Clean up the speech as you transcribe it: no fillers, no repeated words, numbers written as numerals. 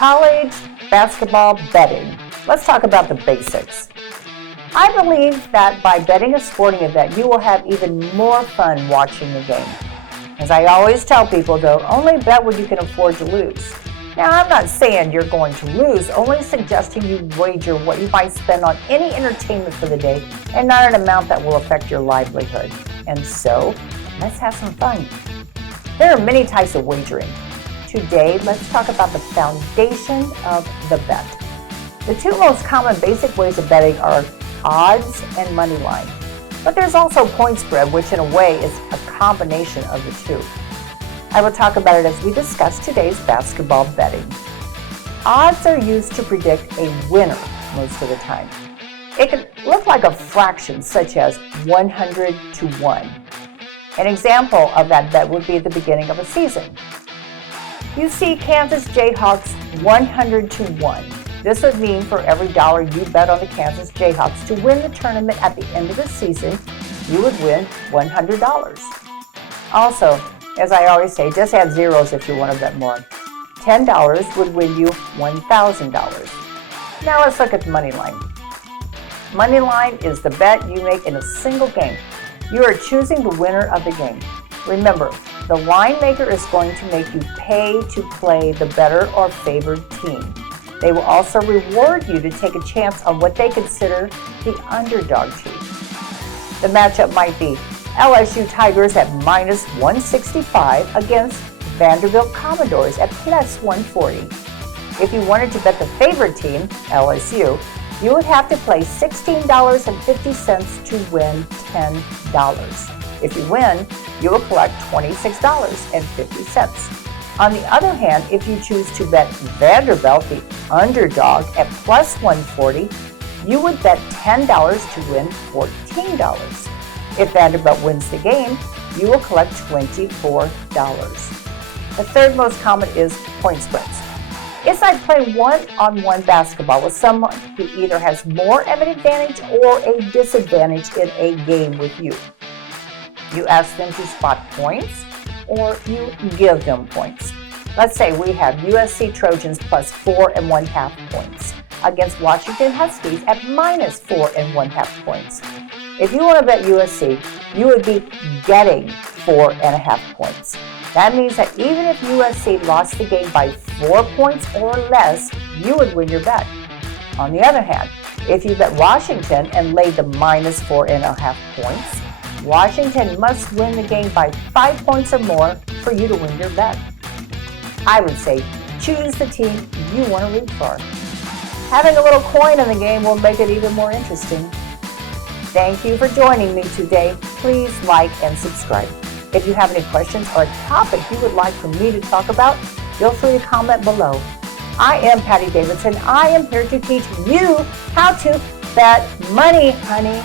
college basketball betting. Let's talk about the basics. I believe that by betting a sporting event, you will have even more fun watching the game. As I always tell people, though, only bet what you can afford to lose. Now, I'm not saying you're going to lose, only suggesting you wager what you might spend on any entertainment for the day and not an amount that will affect your livelihood. And so, let's have some fun. There are many types of wagering. Today, let's talk about the foundation of the bet. The two most common basic ways of betting are odds and money line. But there's also point spread, which in a way is a combination of the two. I will talk about it as we discuss today's basketball betting. Odds are used to predict a winner most of the time. It can look like a fraction such as 100 to 1. An example of that bet would be at the beginning of a season. You see Kansas Jayhawks 100 to 1. This would mean for every dollar you bet on the Kansas Jayhawks to win the tournament at the end of the season, you would win $100. Also, as I always say, just add zeros if you want to bet more. $10 would win you $1,000. Now let's look at the money line. Money line is the bet you make in a single game. You are choosing the winner of the game. Remember, the line maker is going to make you pay to play the better or favored team. They will also reward you to take a chance on what they consider the underdog team. The matchup might be LSU Tigers at minus 165 against Vanderbilt Commodores at plus 140. If you wanted to bet the favorite team, LSU, you would have to play $16.50 to win $10. If you win, you will collect $26.50. On the other hand, if you choose to bet Vanderbilt, the underdog, at plus 140, you would bet $10 to win $14. If Vanderbilt wins the game, you will collect $24. The third most common is point spreads. It's like playing one-on-one basketball with someone who either has more of an advantage or a disadvantage in a game with you. You ask them to spot points, or you give them points. Let's say we have USC Trojans plus 4.5 points against Washington Huskies at minus 4.5 points. If you want to bet USC, you would be getting 4.5 points. That means that even if USC lost the game by 4 points or less, you would win your bet. On the other hand, if you bet Washington and laid the minus 4.5 points, Washington must win the game by 5 points or more for you to win your bet. I would say choose the team you want to root for. Having a little coin in the game will make it even more interesting. Thank you for joining me today. Please like and subscribe. If you have any questions or a topic you would like for me to talk about, feel free to comment below. I am Patty Davidson. I am here to teach you how to bet money, honey.